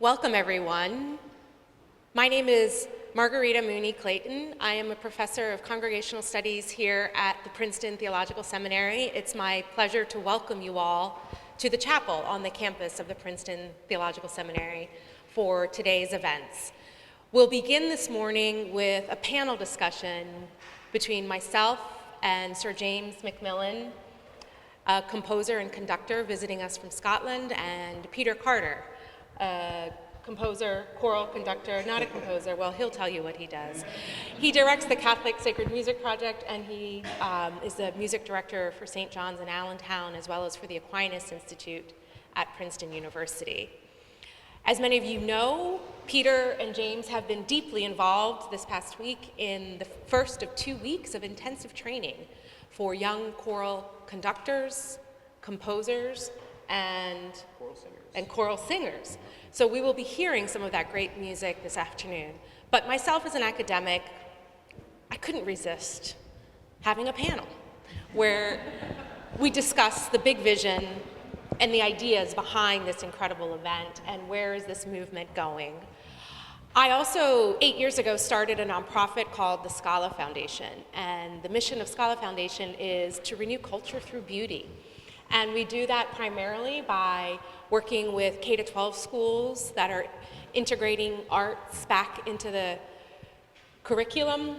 Welcome, everyone. My name is Margarita Mooney Clayton. I am a professor of Congregational Studies here at the Princeton Theological Seminary. It's my pleasure to welcome you all to the chapel on the campus of the Princeton Theological Seminary for today's events. We'll begin this morning with a panel discussion between myself and Sir James MacMillan, a composer and conductor visiting us from Scotland, and Peter Carter, a composer, choral conductor, not a composer, well, he'll tell you what he does. He directs the Catholic Sacred Music Project, and he is the music director for St. John's in Allentown, as well as for the Aquinas Institute at Princeton University. As many of you know, Peter and James have been deeply involved this past week in the first of 2 weeks of intensive training for young choral conductors, composers, and choral singers. So we will be hearing some of that great music this afternoon. But myself as an academic, I couldn't resist having a panel where we discuss the big vision and the ideas behind this incredible event and where is this movement going. I also, 8 years ago, started a nonprofit called the Scala Foundation, and the mission of Scala Foundation is to renew culture through beauty. And we do that primarily by working with K-12 schools that are integrating arts back into the curriculum,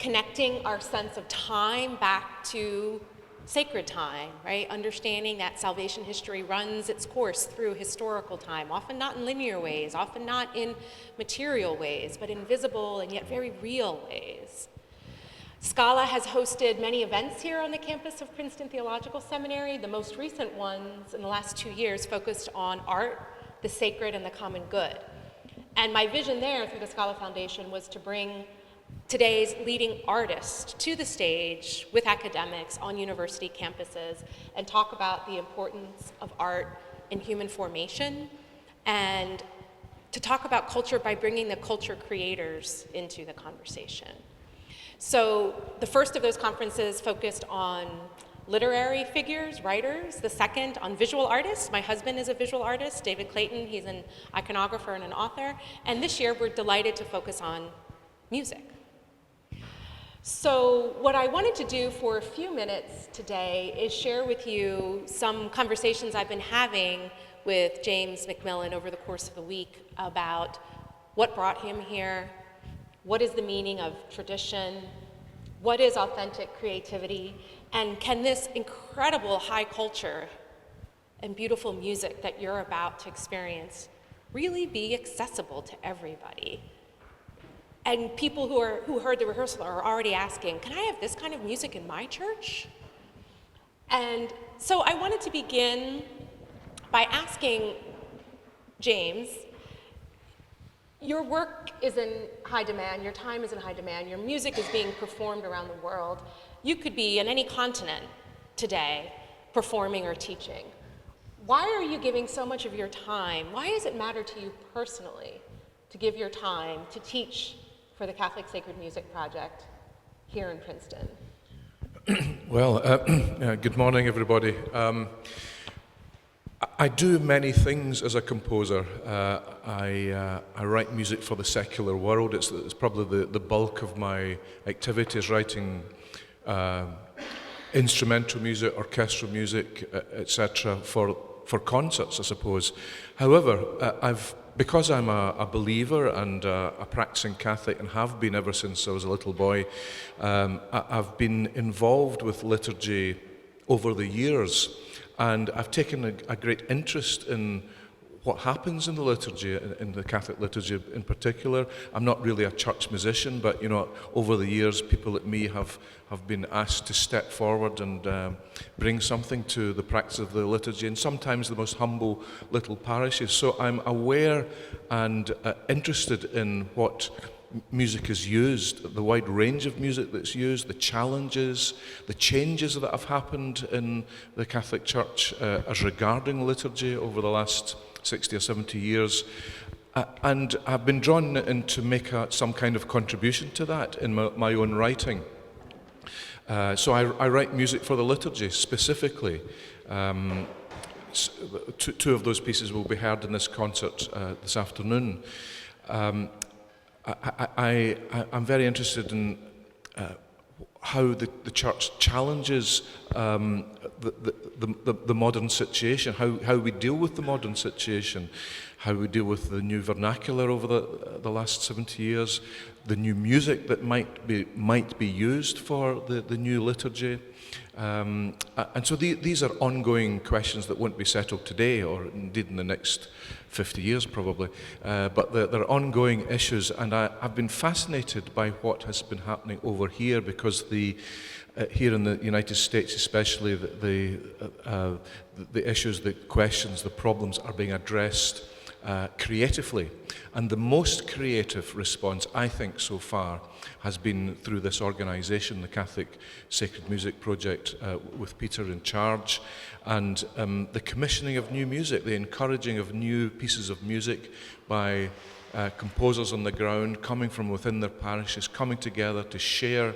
connecting our sense of time back to sacred time, right? Understanding that salvation history runs its course through historical time, often not in linear ways, often not in material ways, but in visible and yet very real ways. Scala has hosted many events here on the campus of Princeton Theological Seminary. The most recent ones in the last 2 years focused on art, the sacred, and the common good. And my vision there through the Scala Foundation was to bring today's leading artists to the stage with academics on university campuses and talk about the importance of art in human formation, and to talk about culture by bringing the culture creators into the conversation. So the first of those conferences focused on literary figures, writers. The second on visual artists. My husband is a visual artist, David Clayton. He's an iconographer and an author. And this year we're delighted to focus on music. So what I wanted to do for a few minutes today is share with you some conversations I've been having with James MacMillan over the course of the week about what brought him here, what is the meaning of tradition, what is authentic creativity, and can this incredible high culture and beautiful music that you're about to experience really be accessible to everybody? And people who heard the rehearsal are already asking, can I have this kind of music in my church? And so I wanted to begin by asking James, your work is in high demand, your time is in high demand, your music is being performed around the world. You could be in any continent today performing or teaching. Why are you giving so much of your time? Why does it matter to you personally to give your time to teach for the Catholic Sacred Music Project here in Princeton? Well, good morning, everybody. I do many things as a composer. I write music for the secular world. It's probably the bulk of my activities, writing instrumental music, orchestral music, etc. for concerts, I suppose. However, because I'm a believer and a practicing Catholic and have been ever since I was a little boy, I've been involved with liturgy over the years. And I've taken a great interest in what happens in the liturgy, in the Catholic liturgy in particular. I'm not really a church musician, but over the years, people like me have been asked to step forward and bring something to the practice of the liturgy, and sometimes the most humble little parishes. So I'm aware and interested in what music is used, the wide range of music that's used, the challenges, the changes that have happened in the Catholic Church as regarding liturgy over the last 60 or 70 years. And I've been drawn in to make some kind of contribution to that in my own writing. So I write music for the liturgy specifically. two of those pieces will be heard in this concert this afternoon. I'm very interested in how the church challenges the modern situation, how we deal with the modern situation, how we deal with the new vernacular over the last 70 years, the new music that might be used for the new liturgy. And so these are ongoing questions that won't be settled today, or indeed in the next 50 years probably, but they're ongoing issues, and I've been fascinated by what has been happening over here, because here in the United States especially, the issues, the questions, the problems are being addressed creatively. And the most creative response, I think, so far has been through this organization, the Catholic Sacred Music Project, with Peter in charge, and the commissioning of new music, the encouraging of new pieces of music by composers on the ground, coming from within their parishes, coming together to share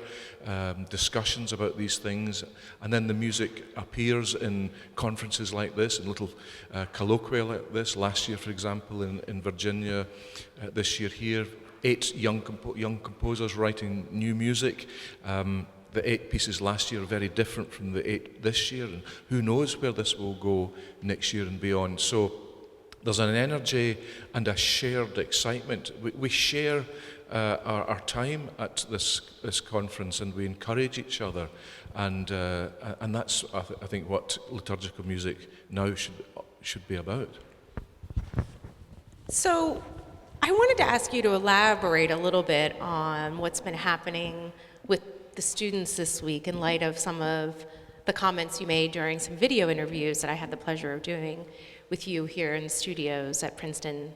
discussions about these things, and then the music appears in conferences like this, in little colloquia like this. Last year, for example, in Virginia, this year here, 8 young composers writing new music. The 8 pieces last year are very different from the 8 this year, and who knows where this will go next year and beyond. So there's an energy and a shared excitement. We share our time at this conference, and we encourage each other, and that's I think what liturgical music now should be about. So I wanted to ask you to elaborate a little bit on what's been happening with the students this week in light of some of the comments you made during some video interviews that I had the pleasure of doing with you here in the studios at Princeton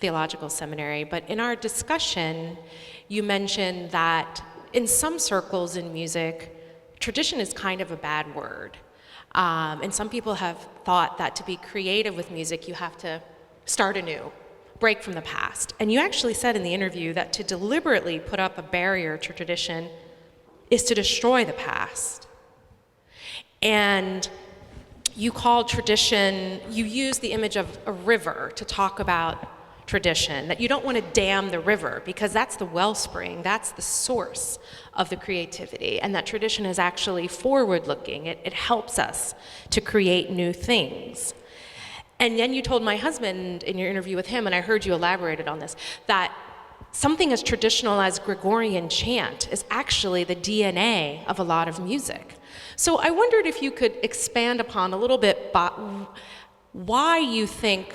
Theological Seminary. But in our discussion, you mentioned that in some circles in music, tradition is kind of a bad word. And some people have thought that to be creative with music, you have to start anew, break from the past. And you actually said in the interview that to deliberately put up a barrier to tradition is to destroy the past. And you called tradition, you use the image of a river to talk about tradition, that you don't want to dam the river because that's the wellspring, that's the source of the creativity, and that tradition is actually forward-looking. It helps us to create new things. And then you told my husband in your interview with him, and I heard you elaborated on this, that something as traditional as Gregorian chant is actually the DNA of a lot of music. So I wondered if you could expand upon a little bit why you think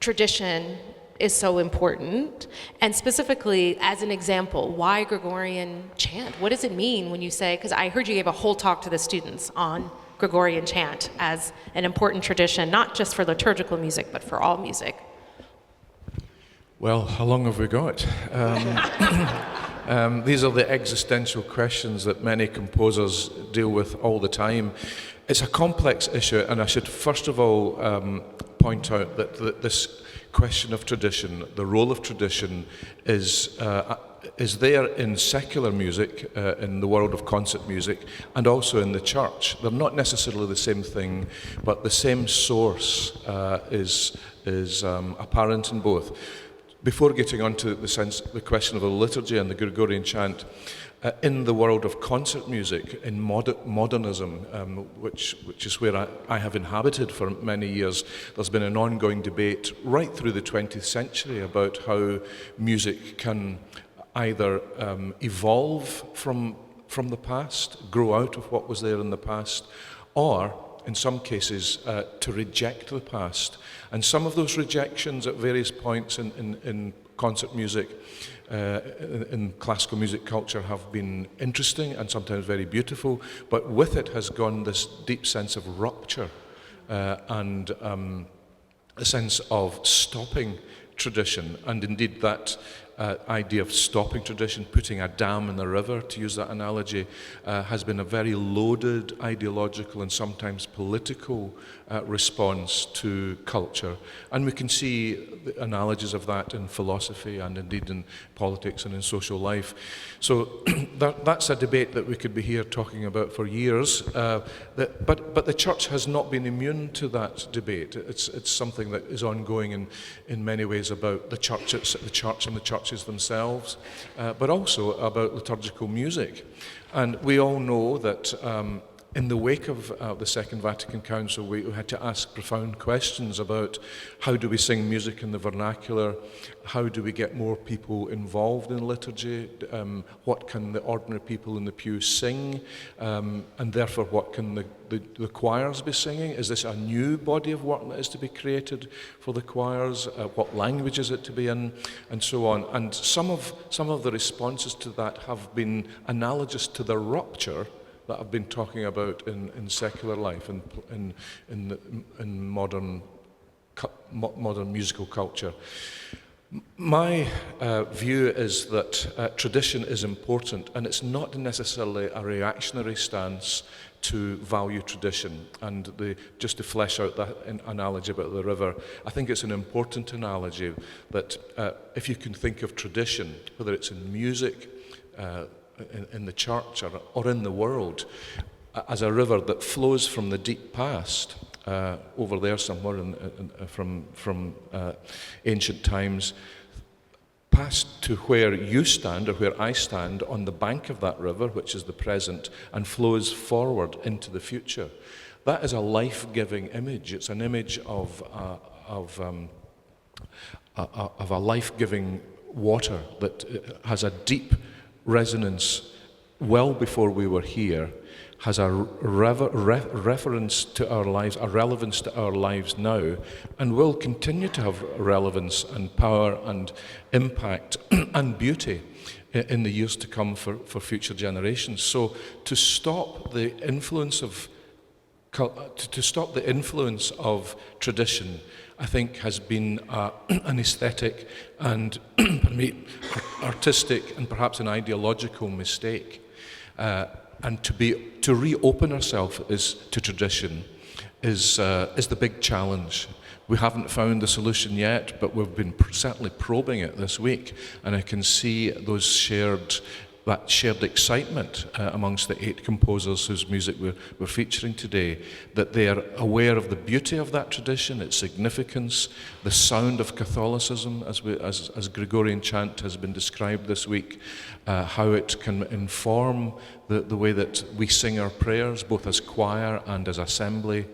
tradition is so important, and specifically, as an example, why Gregorian chant? What does it mean when you say, because I heard you gave a whole talk to the students on Gregorian chant as an important tradition, not just for liturgical music, but for all music. Well, how long have we got? These are the existential questions that many composers deal with all the time. It's a complex issue, and I should first of all point out that this question of tradition, the role of tradition, is there in secular music, in the world of concert music, and also in the church. They're not necessarily the same thing, but the same source is apparent in both. Before getting on to the question of the liturgy and the Gregorian chant, in the world of concert music, in modernism, which is where I have inhabited for many years, there's been an ongoing debate right through the 20th century about how music can either evolve from the past, grow out of what was there in the past, or in some cases, to reject the past. And some of those rejections at various points in concert music, in classical music culture, have been interesting and sometimes very beautiful, but with it has gone this deep sense of rupture and a sense of stopping tradition. And indeed that idea of stopping tradition, putting a dam in the river, to use that analogy, has been a very loaded ideological and sometimes political response to culture. And we can see the analogies of that in philosophy and indeed in politics and in social life. So that's a debate that we could be here talking about for years. But the church has not been immune to that debate. It's something that is ongoing in many ways about the church and the churches themselves, but also about liturgical music. And we all know that in the wake of the Second Vatican Council, we had to ask profound questions about how do we sing music in the vernacular, how do we get more people involved in liturgy, what can the ordinary people in the pew sing, and therefore what can the choirs be singing? Is this a new body of work that is to be created for the choirs? What language is it to be in? And so on. And some of the responses to that have been analogous to the rupture that I've been talking about in secular life and in modern musical culture. My view is that tradition is important, and it's not necessarily a reactionary stance to value tradition. And just to flesh out that analogy about the river, I think it's an important analogy that if you can think of tradition, whether it's in music, in the church or in the world, as a river that flows from the deep past, over there somewhere from ancient times, past to where you stand or where I stand on the bank of that river, which is the present, and flows forward into the future. That is a life-giving image. It's an image of a life-giving water that has a deep resonance well before we were here, has a reference to our lives, a relevance to our lives now, and will continue to have relevance and power and impact and beauty in the years to come for future generations. So to stop the influence of tradition, I think, has been an aesthetic and artistic and perhaps an ideological mistake. And to reopen ourselves to tradition is the big challenge. We haven't found the solution yet, but we've been certainly probing it this week, and I can see that shared excitement amongst the 8 composers whose music we're featuring today, that they are aware of the beauty of that tradition, its significance, the sound of Catholicism, as Gregorian chant has been described this week, how it can inform the way that we sing our prayers, both as choir and as assembly.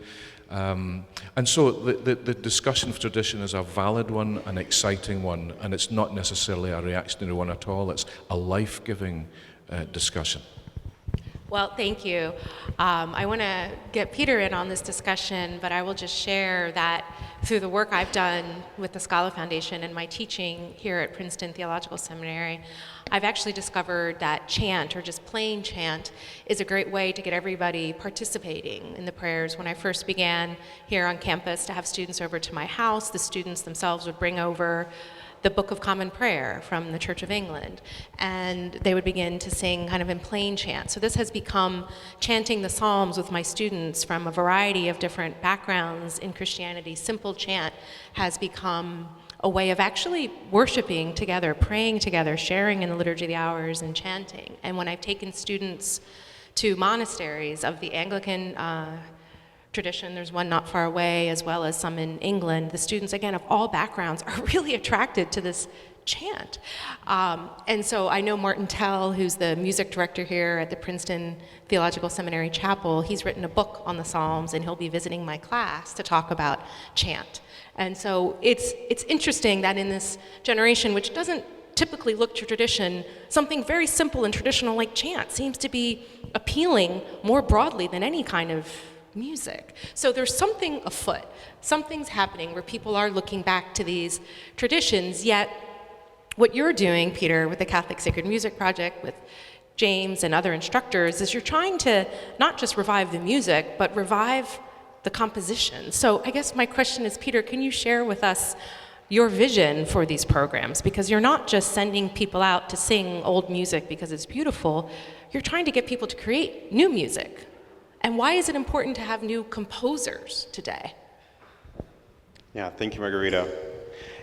And so the discussion of tradition is a valid one, an exciting one, and it's not necessarily a reactionary one at all. It's a life-giving discussion. Well, thank you. I want to get Peter in on this discussion, but I will just share that through the work I've done with the Scala Foundation and my teaching here at Princeton Theological Seminary, I've actually discovered that chant, or just plain chant, is a great way to get everybody participating in the prayers. When I first began here on campus to have students over to my house, the students themselves would bring over the Book of Common Prayer from the Church of England, and they would begin to sing kind of in plain chant. So this has become chanting the Psalms with my students from a variety of different backgrounds in Christianity. Simple chant has become a way of actually worshiping together, praying together, sharing in the Liturgy of the Hours, and chanting. And when I've taken students to monasteries of the Anglican tradition, there's one not far away, as well as some in England, the students, again, of all backgrounds, are really attracted to this chant. And so I know Martin Tell, who's the music director here at the Princeton Theological Seminary Chapel. He's written a book on the Psalms, and he'll be visiting my class to talk about chant. And so it's interesting that in this generation, which doesn't typically look to tradition, something very simple and traditional like chant seems to be appealing more broadly than any kind of music. So there's something afoot. Something's happening where people are looking back to these traditions, yet what you're doing, Peter, with the Catholic Sacred Music Project, with James and other instructors, is you're trying to not just revive the music, but revive the composition. So I guess my question is, Peter, can you share with us your vision for these programs, because you're not just sending people out to sing old music because it's beautiful, you're trying to get people to create new music. And why is it important to have new composers today? Yeah, thank you, Margarita.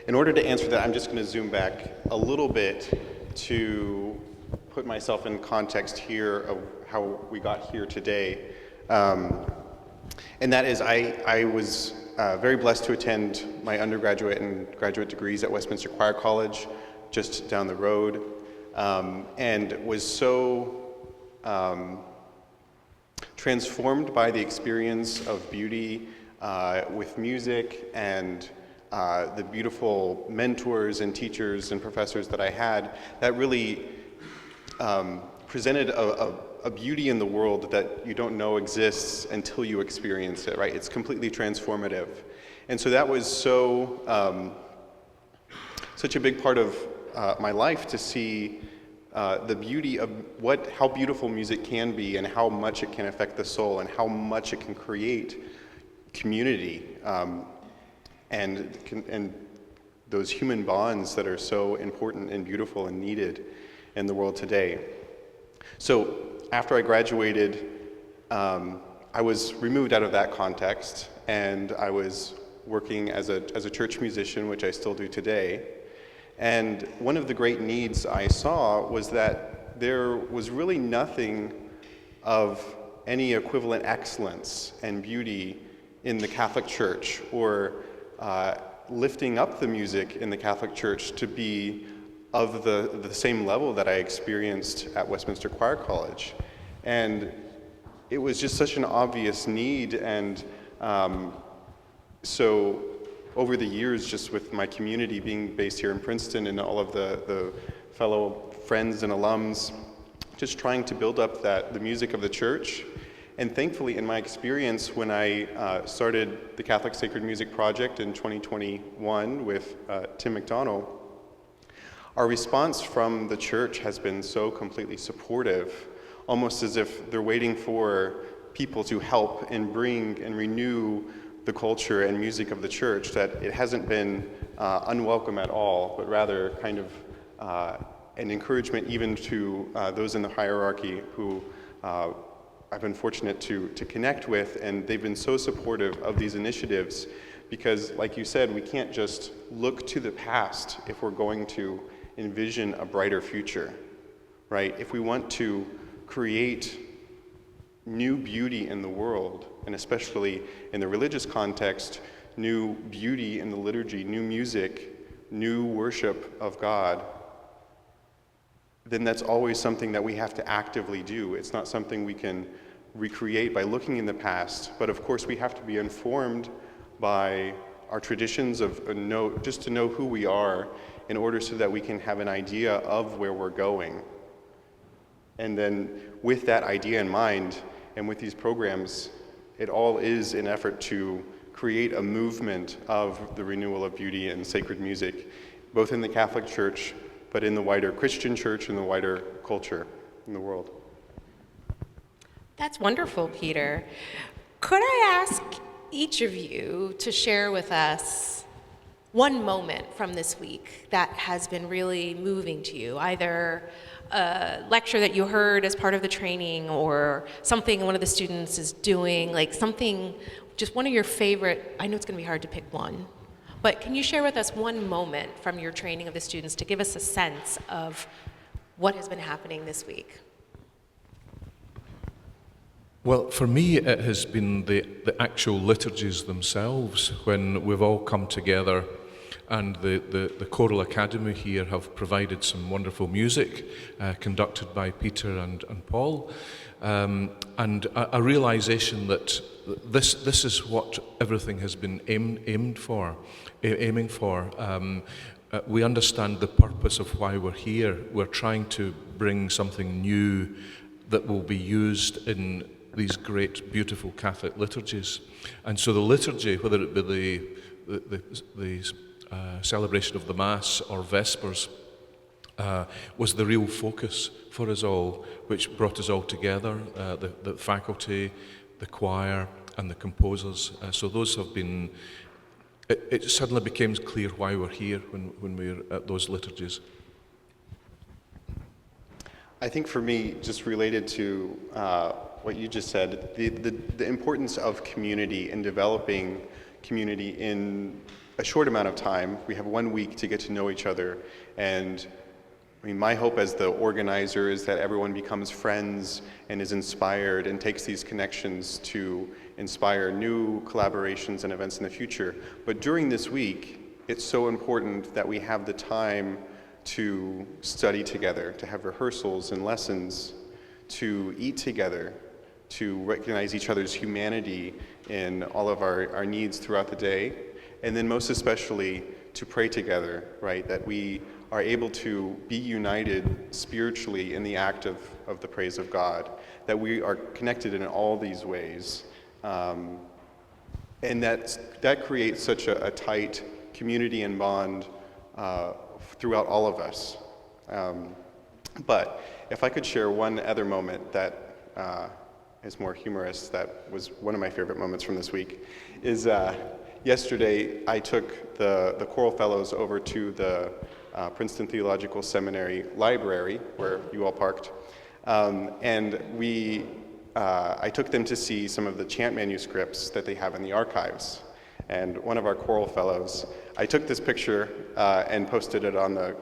In order to answer that, I'm just going to zoom back a little bit to put myself in context here of how we got here today. And that is, I was very blessed to attend my undergraduate and graduate degrees at Westminster Choir College, just down the road, and was so transformed by the experience of beauty with music and the beautiful mentors and teachers and professors that I had, that really presented a beauty in the world that you don't know exists until you experience it, right? It's completely transformative. And so that was such a big part of my life, to see the beauty of how beautiful music can be, and how much it can affect the soul, and how much it can create community, and those human bonds that are so important and beautiful and needed in the world today. So after I graduated, I was removed out of that context, and I was working as a church musician, which I still do today. And one of the great needs I saw was that there was really nothing of any equivalent excellence and beauty in the Catholic Church, or lifting up the music in the Catholic Church to be of the same level that I experienced at Westminster Choir College. And it was just such an obvious need, and so over the years, just with my community being based here in Princeton, and all of the fellow friends and alums, just trying to build up the music of the church. And thankfully, in my experience, when I started the Catholic Sacred Music Project in 2021 with Tim McDonald, our response from the church has been so completely supportive, almost as if they're waiting for people to help and bring and renew the culture and music of the church, that it hasn't been unwelcome at all, but rather kind of an encouragement even to those in the hierarchy who I've been fortunate to connect with, and they've been so supportive of these initiatives, because like you said, we can't just look to the past if we're going to envision a brighter future, right? If we want to create new beauty in the world, and especially in the religious context, new beauty in the liturgy, new music, new worship of God, then that's always something that we have to actively do. It's not something we can recreate by looking in the past, but of course we have to be informed by our traditions just to know who we are, in order so that we can have an idea of where we're going. And then with that idea in mind, and with these programs, it all is an effort to create a movement of the renewal of beauty and sacred music, both in the Catholic Church, but in the wider Christian church and the wider culture in the world. That's wonderful, Peter. Could I ask each of you to share with us one moment from this week that has been really moving to you, either a lecture that you heard as part of the training, or something one of the students is doing, like something, just one of your favorite, I know it's going to be hard to pick one, but can you share with us one moment from your training of the students to give us a sense of what has been happening this week? Well, for me, it has been the actual liturgies themselves, when we've all come together, and the Choral Academy here have provided some wonderful music conducted by Peter and Paul, and a realization that this is what everything has been aiming for. We understand the purpose of why we're here. We're trying to bring something new that will be used in these great, beautiful Catholic liturgies. And so the liturgy, whether it be the celebration of the Mass or Vespers, was the real focus for us all, which brought us all together, the faculty, the choir, and the composers. So those have been, it suddenly became clear why we're here when we're at those liturgies. I think for me, just related to what you just said, the importance of community and developing community in a short amount of time. We have 1 week to get to know each other, and I mean, my hope as the organizer is that everyone becomes friends and is inspired and takes these connections to inspire new collaborations and events in the future. But during this week, it's so important that we have the time to study together, to have rehearsals and lessons, to eat together, to recognize each other's humanity in all of our needs throughout the day, and then most especially to pray together, right? That we are able to be united spiritually in the act of the praise of God, that we are connected in all these ways. And that creates such a tight community and bond throughout all of us. But if I could share one other moment that is more humorous, that was one of my favorite moments from this week, is yesterday I took the choral fellows over to the Princeton Theological Seminary library, where you all parked, and I took them to see some of the chant manuscripts that they have in the archives. And one of our choral fellows, I took this picture and posted it on the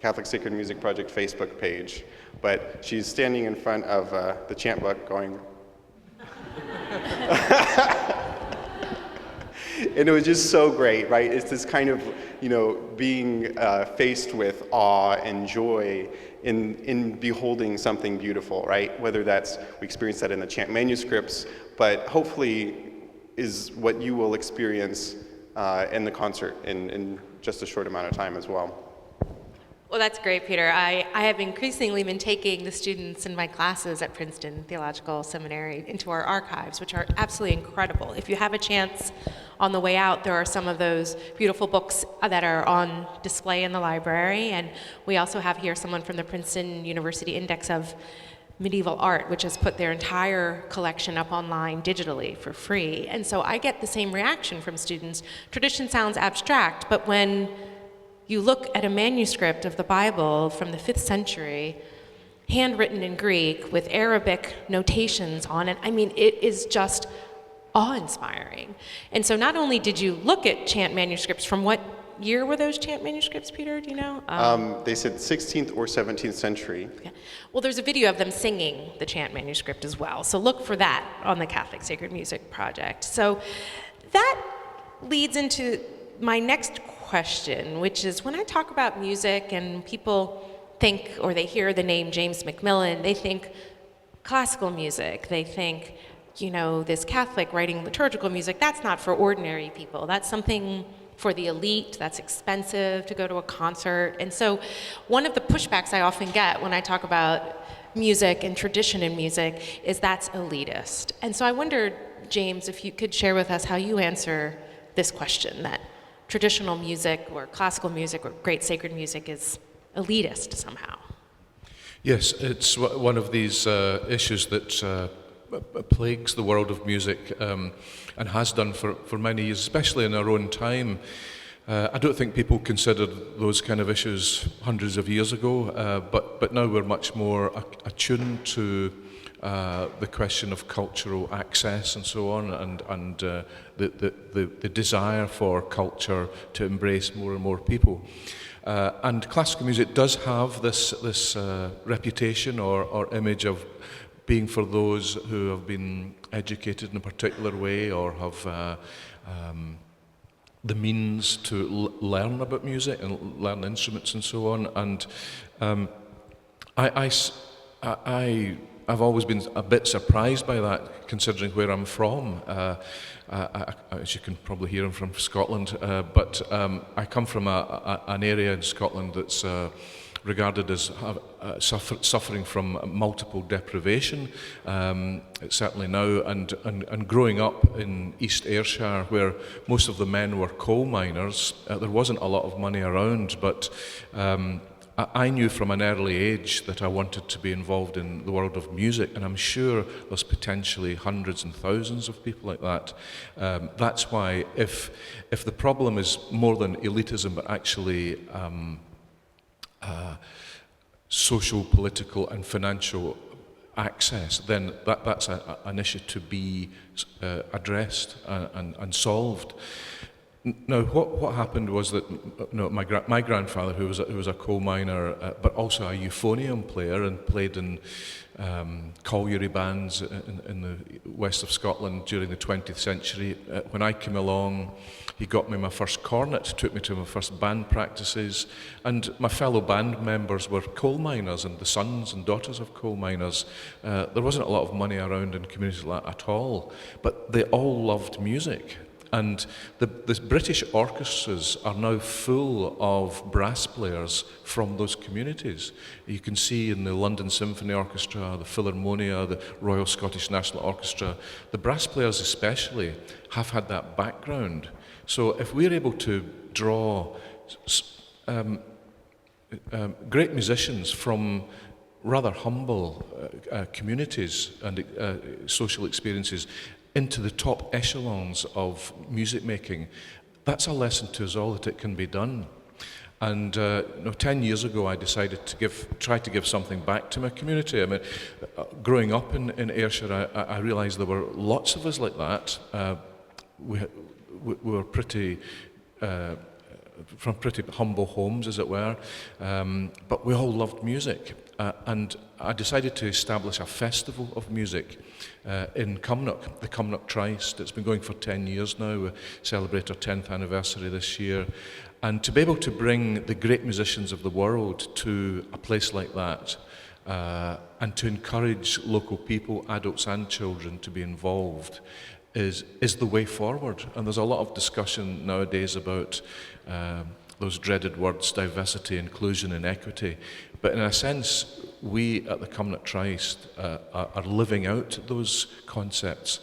Catholic Sacred Music Project Facebook page, but she's standing in front of the chant book going, and it was just so great, right? It's this kind of, being faced with awe and joy in beholding something beautiful, right? Whether that's, we experience that in the chant manuscripts, but hopefully is what you will experience in the concert in just a short amount of time as well. Well, that's great, Peter. I have increasingly been taking the students in my classes at Princeton Theological Seminary into our archives, which are absolutely incredible. If you have a chance on the way out, there are some of those beautiful books that are on display in the library. And we also have here someone from the Princeton University Index of Medieval Art, which has put their entire collection up online digitally for free. And so I get the same reaction from students. Tradition sounds abstract, but when you look at a manuscript of the Bible from the 5th century, handwritten in Greek with Arabic notations on it, I mean, it is just awe-inspiring. And so not only did you look at chant manuscripts, from what year were those chant manuscripts, Peter, do you know? They said 16th or 17th century. Yeah. Well, there's a video of them singing the chant manuscript as well, so look for that on the Catholic Sacred Music Project. So that leads into my next question, which is, when I talk about music and people think, or they hear the name James MacMillan, they think classical music, they think, this Catholic writing liturgical music. That's not for ordinary people. That's something for the elite. That's expensive to go to a concert. And so one of the pushbacks I often get when I talk about music and tradition in music is that's elitist. And so I wondered, James, if you could share with us how you answer this question, that traditional music or classical music or great sacred music is elitist somehow. Yes, it's one of these issues that plagues the world of music and has done for many years, especially in our own time. I don't think people considered those kind of issues hundreds of years ago, but now we're much more attuned to the question of cultural access and so on, and the desire for culture to embrace more and more people. And classical music does have this reputation or image of being for those who have been educated in a particular way or have the means to learn about music and learn instruments and so on. And I've always been a bit surprised by that, considering where I'm from. As you can probably hear, I'm from Scotland, but I come from an area in Scotland that's regarded as suffering from multiple deprivation, certainly now, and growing up in East Ayrshire, where most of the men were coal miners. There wasn't a lot of money around, but I knew from an early age that I wanted to be involved in the world of music, and I'm sure there's potentially hundreds and thousands of people like that. That's why if the problem is more than elitism, but actually social, political, and financial access, then that's an issue to be addressed and solved. Now, what happened was that my grandfather, who was a coal miner, but also a euphonium player and played in colliery bands in the west of Scotland during the 20th century. When I came along, he got me my first cornet, took me to my first band practices, and my fellow band members were coal miners and the sons and daughters of coal miners. There wasn't a lot of money around in communities like that at all, but they all loved music. And the British orchestras are now full of brass players from those communities. You can see in the London Symphony Orchestra, the Philharmonia, the Royal Scottish National Orchestra, the brass players especially have had that background. So if we're able to draw great musicians from rather humble communities and social experiences into the top echelons of music making, that's a lesson to us all that it can be done. And 10 years ago, I decided to try to give something back to my community. I mean, growing up in Ayrshire, I realised there were lots of us like that. We were pretty from pretty humble homes, as it were, but we all loved music. And I decided to establish a festival of music in Cumnock, the Cumnock Trist. It's been going for 10 years now. We celebrate our 10th anniversary this year. And to be able to bring the great musicians of the world to a place like that, and to encourage local people, adults and children, to be involved is the way forward. And there's a lot of discussion nowadays about those dreaded words, diversity, inclusion and equity. But in a sense, we at the Cumnock Trist are living out those concepts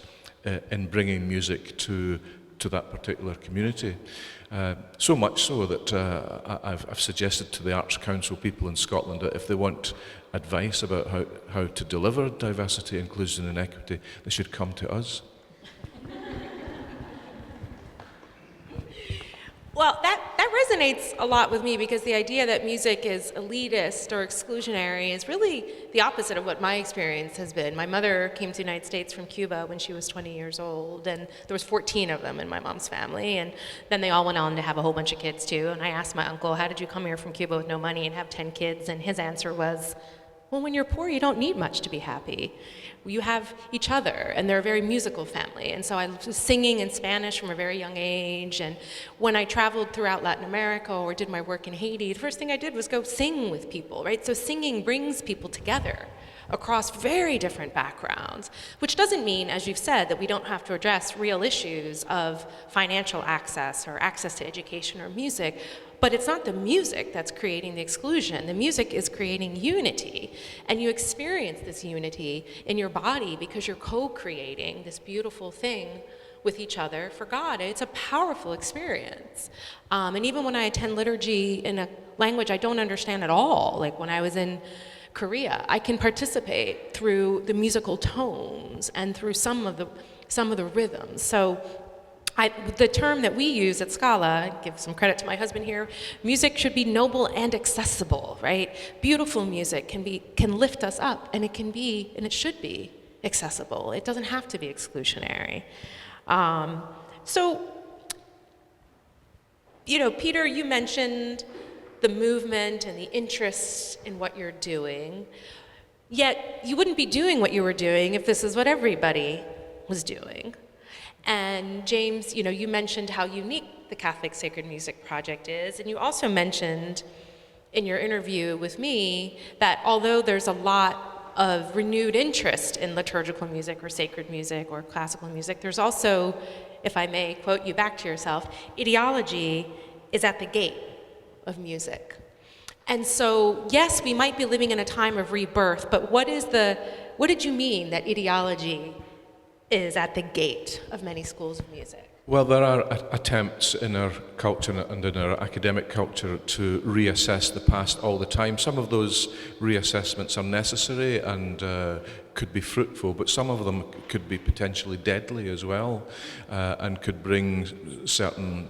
in bringing music to that particular community. So much so that I've suggested to the Arts Council people in Scotland that if they want advice about how to deliver diversity, inclusion and equity, they should come to us. Well, that resonates a lot with me, because the idea that music is elitist or exclusionary is really the opposite of what my experience has been. My mother came to the United States from Cuba when she was 20 years old, and there was 14 of them in my mom's family, and then they all went on to have a whole bunch of kids too. And I asked my uncle, how did you come here from Cuba with no money and have 10 kids? And his answer was, well, when you're poor, you don't need much to be happy. You have each other, and they're a very musical family. And so I was singing in Spanish from a very young age, and when I traveled throughout Latin America or did my work in Haiti, the first thing I did was go sing with people, right? So singing brings people together across very different backgrounds, which doesn't mean, as you've said, that we don't have to address real issues of financial access or access to education or music. But it's not the music that's creating the exclusion. The music is creating unity. And you experience this unity in your body because you're co-creating this beautiful thing with each other for God. It's a powerful experience. And even when I attend liturgy in a language I don't understand at all, like when I was in Korea, I can participate through the musical tones and through some of the rhythms. So the term that we use at Scala, I give some credit to my husband here, music should be noble and accessible, right? Beautiful music can lift us up, and it should be accessible. It doesn't have to be exclusionary. Peter, you mentioned the movement and the interest in what you're doing, yet you wouldn't be doing what you were doing if this is what everybody was doing. And James, you mentioned how unique the Catholic Sacred Music Project is, and you also mentioned in your interview with me that although there's a lot of renewed interest in liturgical music or sacred music or classical music, there's also, if I may quote you back to yourself, ideology is at the gate of music. And so, yes, we might be living in a time of rebirth, but what did you mean that ideology is at the gate of many schools of music? Well, there are attempts in our culture and in our academic culture to reassess the past all the time. Some of those reassessments are necessary and could be fruitful, but some of them could be potentially deadly as well, and could bring certain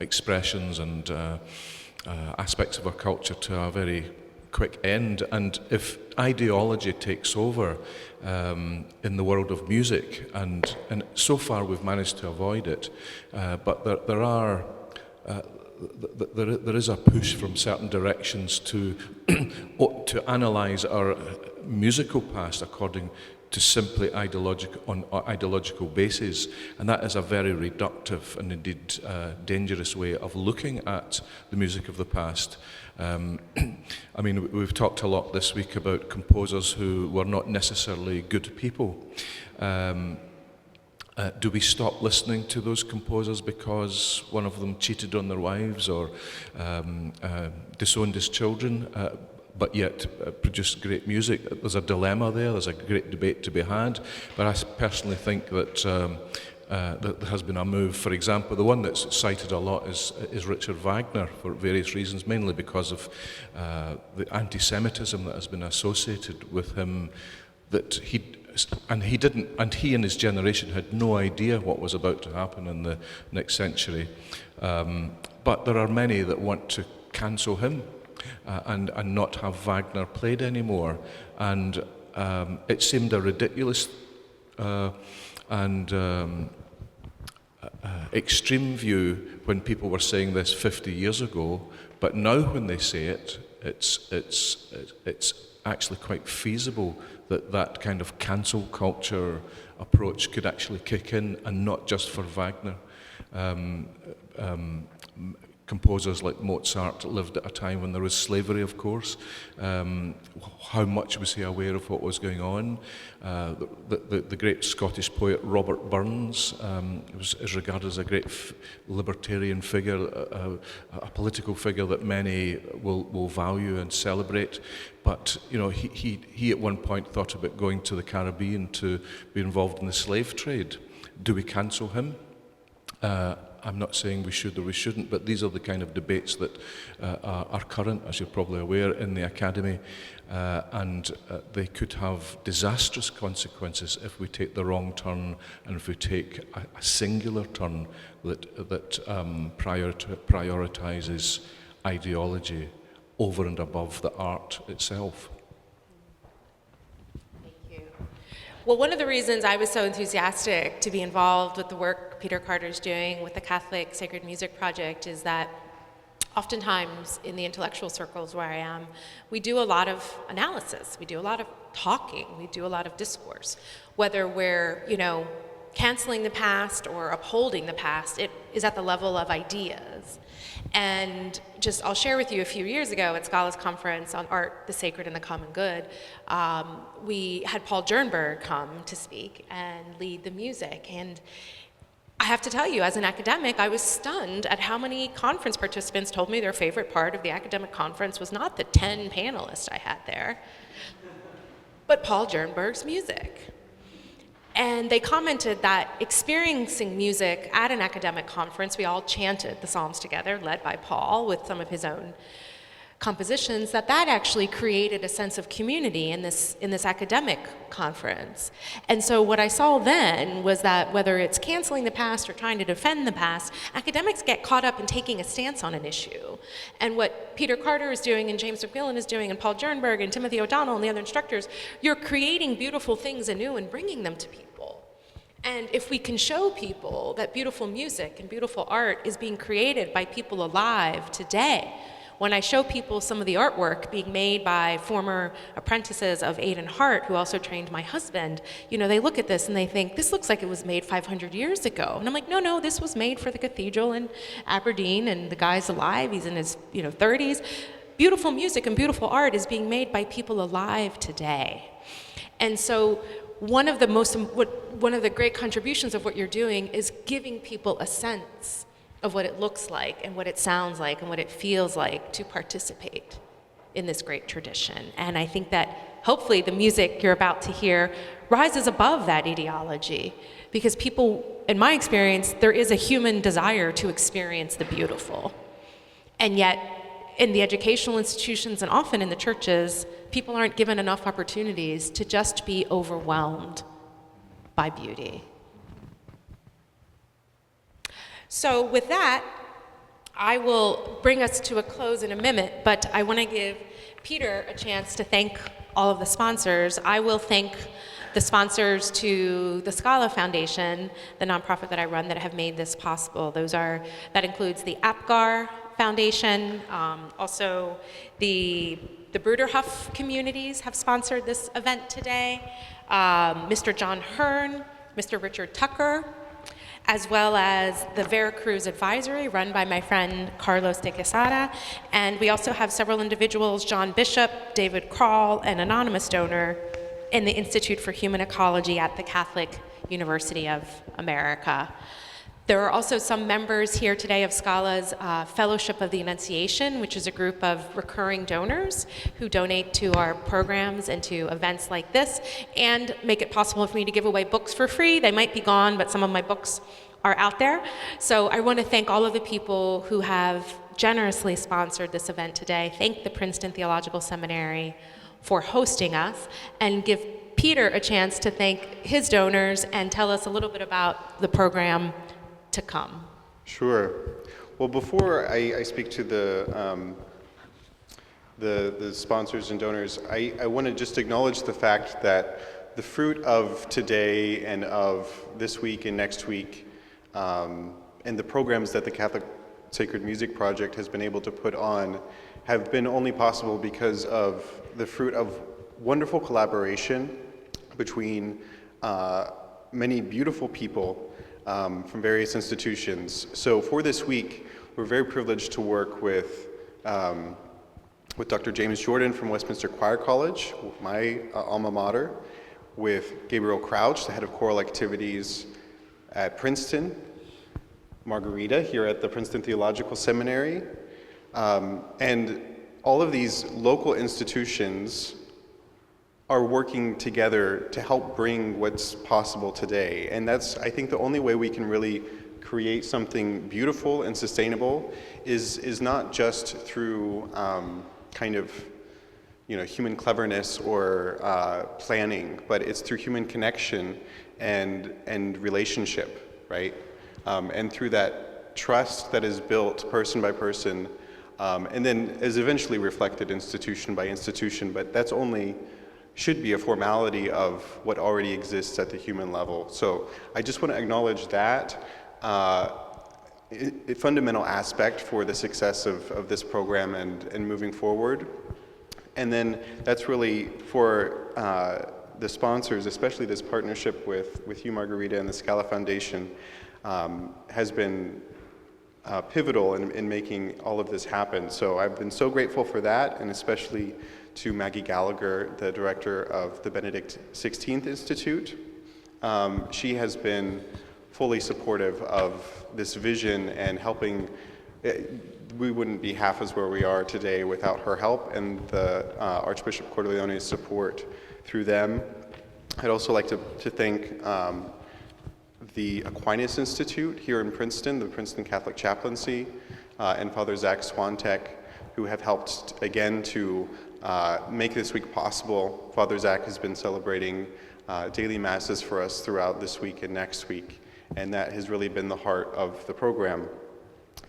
expressions and aspects of our culture to a very quick end. And if ideology takes over in the world of music, and so far we've managed to avoid it, but there is a push from certain directions to to analyse our musical past according to simply ideological basis, and that is a very reductive and indeed dangerous way of looking at the music of the past. I mean, we've talked a lot this week about composers who were not necessarily good people. Do we stop listening to those composers because one of them cheated on their wives or disowned his children, but yet produced great music? There's a dilemma there, there's a great debate to be had, but I personally think that that there has been a move. For example, the one that's cited a lot is Richard Wagner for various reasons, mainly because of the anti-Semitism that has been associated with him, that he and his generation had no idea what was about to happen in the next century. But there are many that want to cancel him and not have Wagner played anymore. And it seemed a ridiculous and extreme view when people were saying this 50 years ago, but now when they say it, it's actually quite feasible that that kind of cancel culture approach could actually kick in, and not just for Wagner. Composers like Mozart lived at a time when there was slavery, of course. How much was he aware of what was going on? The great Scottish poet Robert Burns is regarded as a great libertarian figure, a political figure that many will value and celebrate. But you know, he at one point thought about going to the Caribbean to be involved in the slave trade. Do we cancel him? I'm not saying we should or we shouldn't, but these are the kind of debates that are current, as you're probably aware, in the academy, and they could have disastrous consequences if we take the wrong turn, and if we take a singular turn that prioritizes ideology over and above the art itself. Well, one of the reasons I was so enthusiastic to be involved with the work Peter Carter's doing with the Catholic Sacred Music Project is that oftentimes in the intellectual circles where I am, we do a lot of analysis, we do a lot of talking, we do a lot of discourse. Whether we're, canceling the past or upholding the past, it is at the level of ideas. And I'll share with you, a few years ago at Scala's conference on art, the sacred and the common good, we had Paul Jernberg come to speak and lead the music. And I have to tell you, as an academic, I was stunned at how many conference participants told me their favorite part of the academic conference was not the 10 panelists I had there, but Paul Jernberg's music. And they commented that experiencing music at an academic conference, we all chanted the Psalms together, led by Paul with some of his own compositions, that actually created a sense of community in this academic conference. And so what I saw then was that whether it's canceling the past or trying to defend the past, academics get caught up in taking a stance on an issue. And what Peter Carter is doing and James MacMillan is doing and Paul Jernberg and Timothy O'Donnell and the other instructors, you're creating beautiful things anew and bringing them to people. And if we can show people that beautiful music and beautiful art is being created by people alive today, when I show people some of the artwork being made by former apprentices of Aidan Hart, who also trained my husband, they look at this and they think, this looks like it was made 500 years ago. And I'm like, no, this was made for the cathedral in Aberdeen, and the guy's alive, he's in his 30s. Beautiful music and beautiful art is being made by people alive today. And so one of the great contributions of what you're doing is giving people a sense of what it looks like and what it sounds like and what it feels like to participate in this great tradition. And I think that hopefully the music you're about to hear rises above that ideology, because people, in my experience, there is a human desire to experience the beautiful. And yet, in the educational institutions and often in the churches, people aren't given enough opportunities to just be overwhelmed by beauty. So with that, I will bring us to a close in a minute, but I want to give Peter a chance to thank all of the sponsors. I will thank the sponsors to the Scala Foundation, the nonprofit that I run, that have made this possible. That includes the APGAR Foundation, also the Bruderhof communities have sponsored this event today, Mr. John Hearn, Mr. Richard Tucker, as well as the Veracruz Advisory, run by my friend Carlos de Quesada. And we also have several individuals, John Bishop, David Krall, an anonymous donor in the Institute for Human Ecology at the Catholic University of America. There are also some members here today of Scala's Fellowship of the Annunciation, which is a group of recurring donors who donate to our programs and to events like this, and make it possible for me to give away books for free. They might be gone, but some of my books are out there. So I want to thank all of the people who have generously sponsored this event today. Thank the Princeton Theological Seminary for hosting us, and give Peter a chance to thank his donors and tell us a little bit about the program to come. Sure. Well, before I speak to the sponsors and donors, I want to just acknowledge the fact that the fruit of today and of this week and next week, and the programs that the Catholic Sacred Music Project has been able to put on have been only possible because of the fruit of wonderful collaboration between many beautiful people from various institutions. So for this week, we're very privileged to work with Dr. James Jordan from Westminster Choir College, my alma mater, with Gabriel Crouch, the head of choral activities at Princeton, Margarita here at the Princeton Theological Seminary, and all of these local institutions are working together to help bring what's possible today. And that's, I think, the only way we can really create something beautiful and sustainable is not just through kind of, human cleverness or planning, but it's through human connection and relationship, right? And through that trust that is built person by person, and then is eventually reflected institution by institution, but that's only should be a formality of what already exists at the human level. So I just want to acknowledge that a fundamental aspect for the success of this program and moving forward. And then that's really for the sponsors, especially this partnership with you, Margarita, and the Scala Foundation has been pivotal in making all of this happen. So I've been so grateful for that, and especially to Maggie Gallagher, the director of the Benedict XVI Institute. She has been fully supportive of this vision and helping. We wouldn't be half as where we are today without her help and the Archbishop Cordileone's support through them. I'd also like to thank the Aquinas Institute here in Princeton, the Princeton Catholic Chaplaincy, and Father Zach Swantek, who have helped again to make this week possible. Father Zach has been celebrating daily masses for us throughout this week and next week, and that has really been the heart of the program.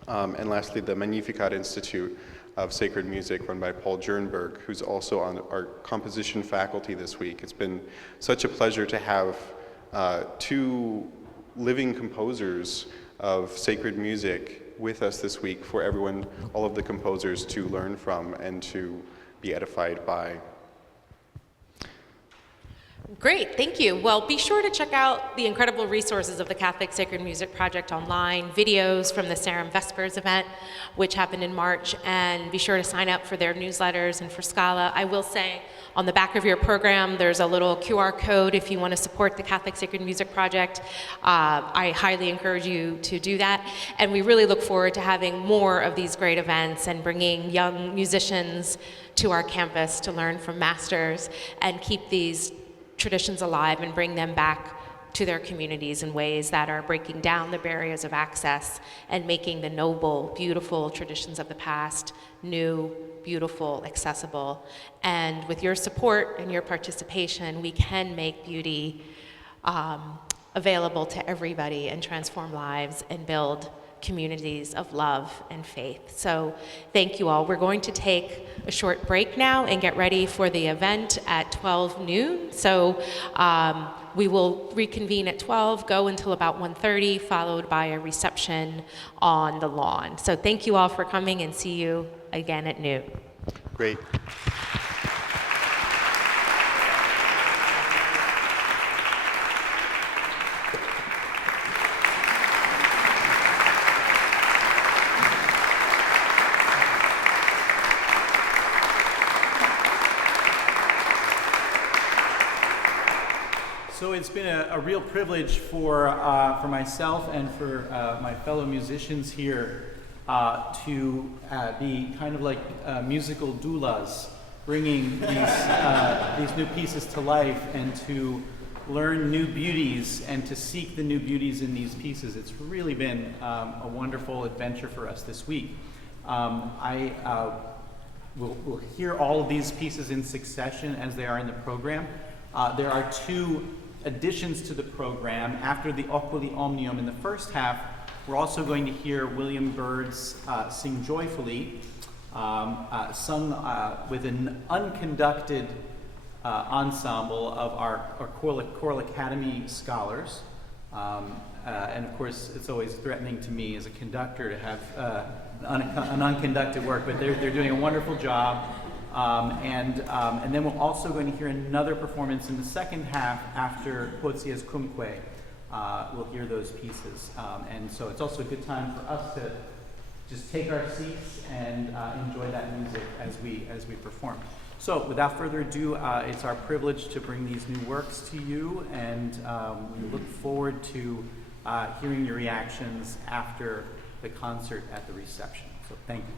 And lastly, the Magnificat Institute of Sacred Music, run by Paul Jernberg, who's also on our composition faculty this week. It's been such a pleasure to have two living composers of sacred music with us this week for everyone, all of the composers, to learn from and to be edified by. Great, thank you. Well, be sure to check out the incredible resources of the Catholic Sacred Music Project online, videos from the Sarum Vespers event, which happened in March, and be sure to sign up for their newsletters and for Scala. I will say, on the back of your program, there's a little QR code if you want to support the Catholic Sacred Music Project. I highly encourage you to do that, and we really look forward to having more of these great events and bringing young musicians to our campus to learn from masters and keep these traditions alive and bring them back to their communities in ways that are breaking down the barriers of access and making the noble, beautiful traditions of the past new, beautiful, accessible. And with your support and your participation, we can make beauty available to everybody and transform lives and build communities of love and faith. So thank you all. We're going to take a short break now and get ready for the event at 12 noon. So we will reconvene at 12, go until about 1:30, followed by a reception on the lawn. So thank you all for coming, and see you again at noon. Great. So it's been a real privilege for myself and for my fellow musicians here to be kind of like musical doulas, bringing these new pieces to life and to learn new beauties and to seek the new beauties in these pieces. It's really been a wonderful adventure for us this week. We'll hear all of these pieces in succession as they are in the program. There are two additions to the program. After the Oculi Omnium in the first half, we're also going to hear William Byrd's Sing Joyfully, sung with an unconducted ensemble of our Choral Academy scholars. And of course, it's always threatening to me as a conductor to have an unconducted work, but they're doing a wonderful job. And then we're also going to hear another performance in the second half after Quotiescúmque. We'll hear those pieces. And so it's also a good time for us to just take our seats and enjoy that music as we perform. So without further ado, it's our privilege to bring these new works to you, and we look forward to hearing your reactions after the concert at the reception. So thank you.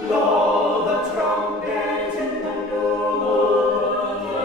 Blow the trumpet in the new moon.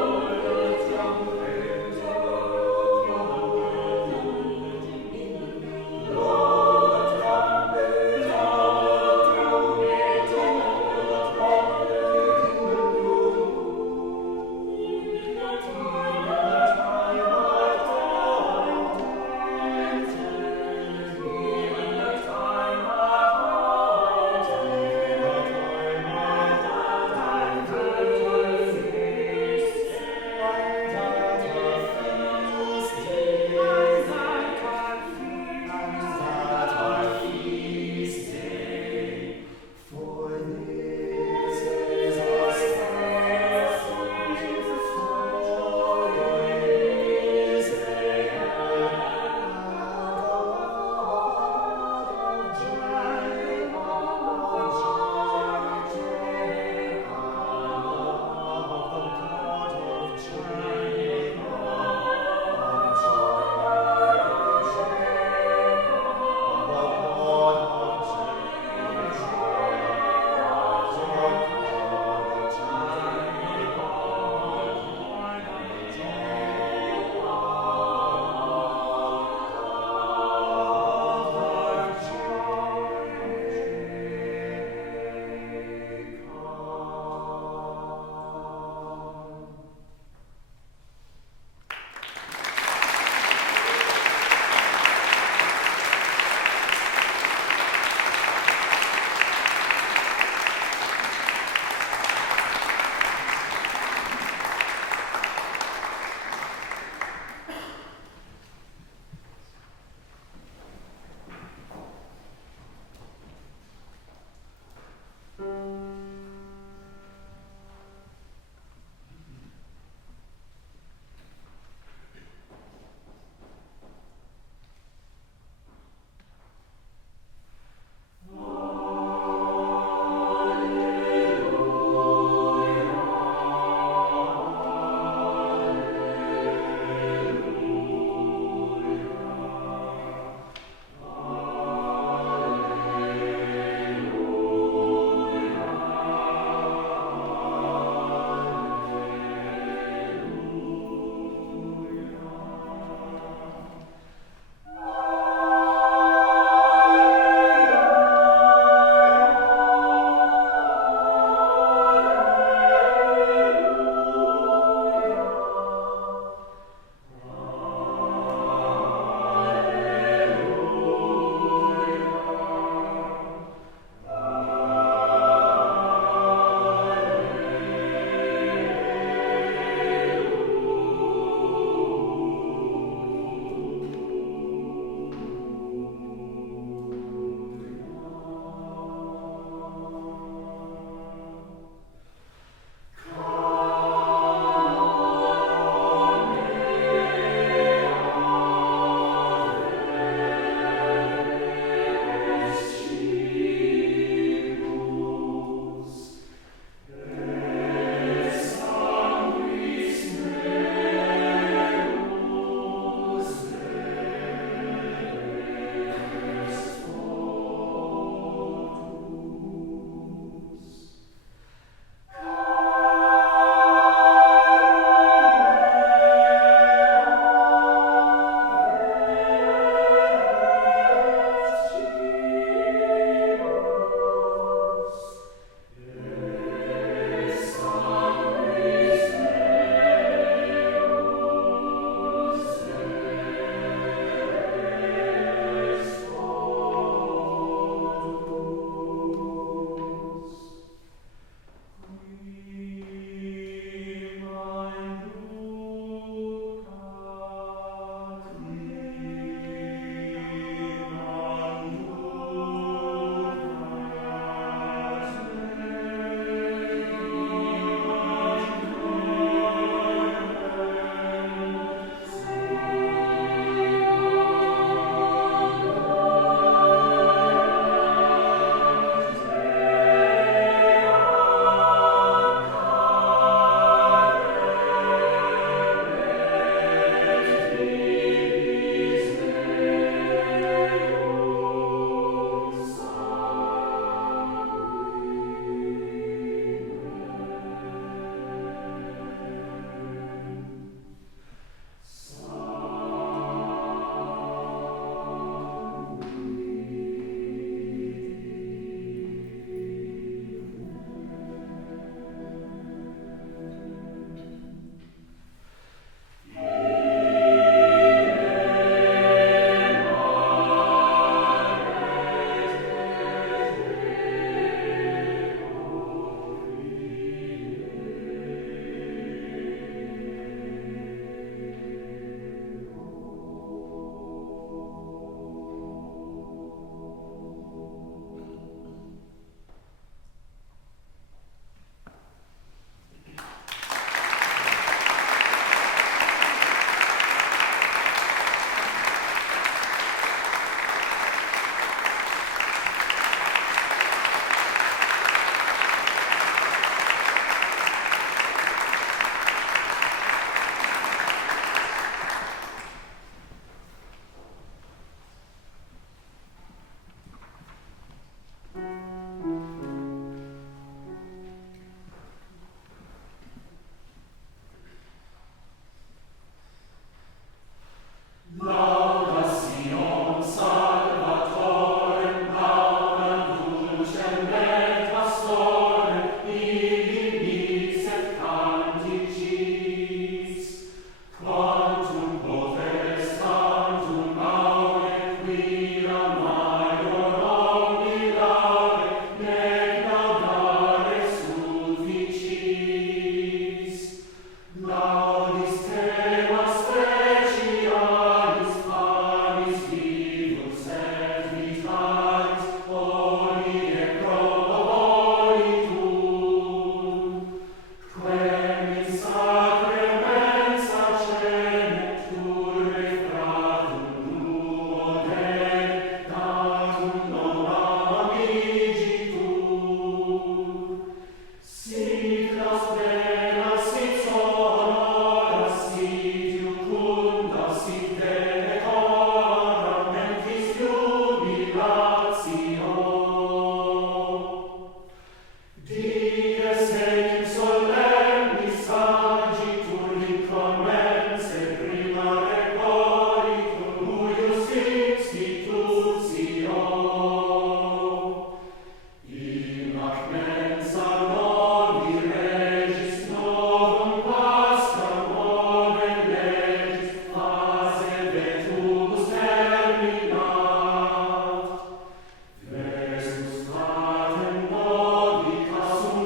Versus tatem novi casum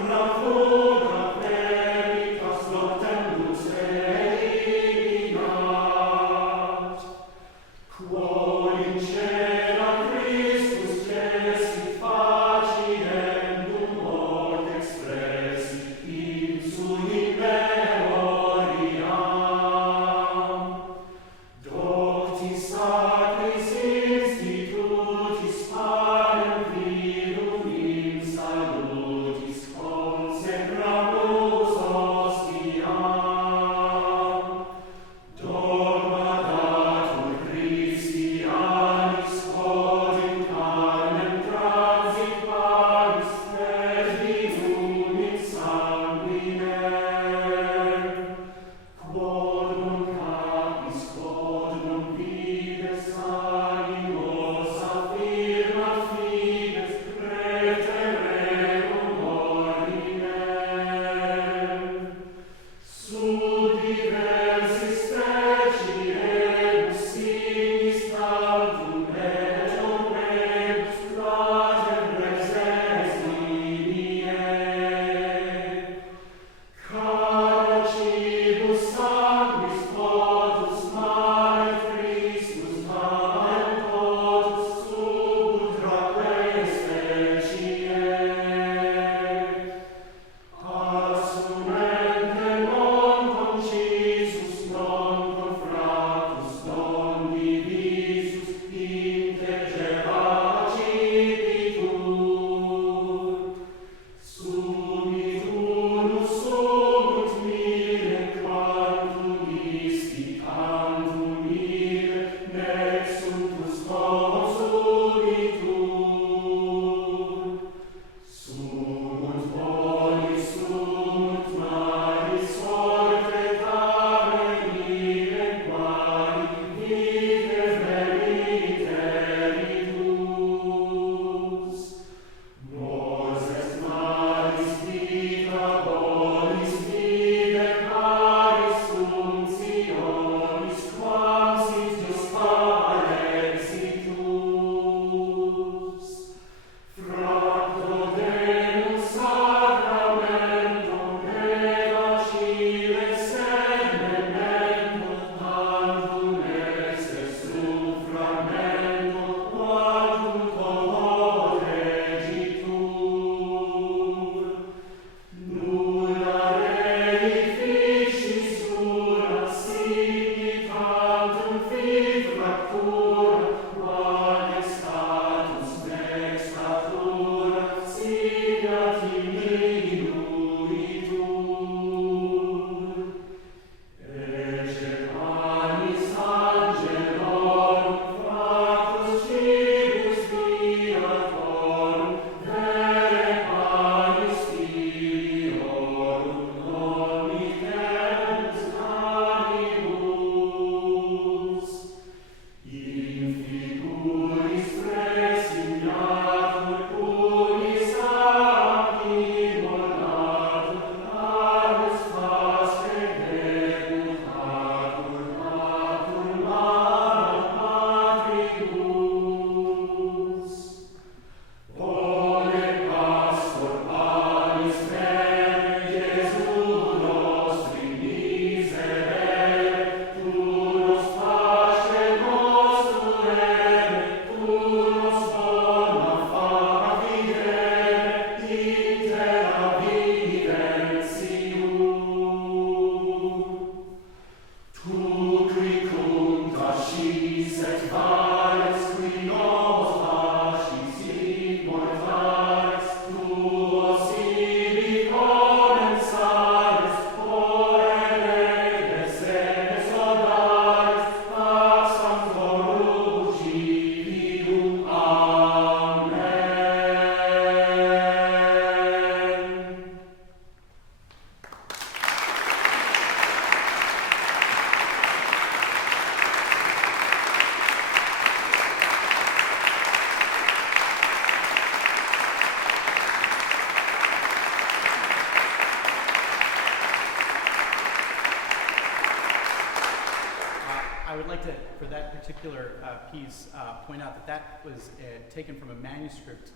like to, for that particular piece, point out that that was taken from a manuscript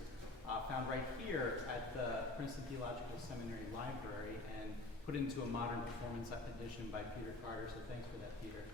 found right here at the Princeton Theological Seminary Library and put into a modern performance edition by Peter Carter. So thanks for that, Peter.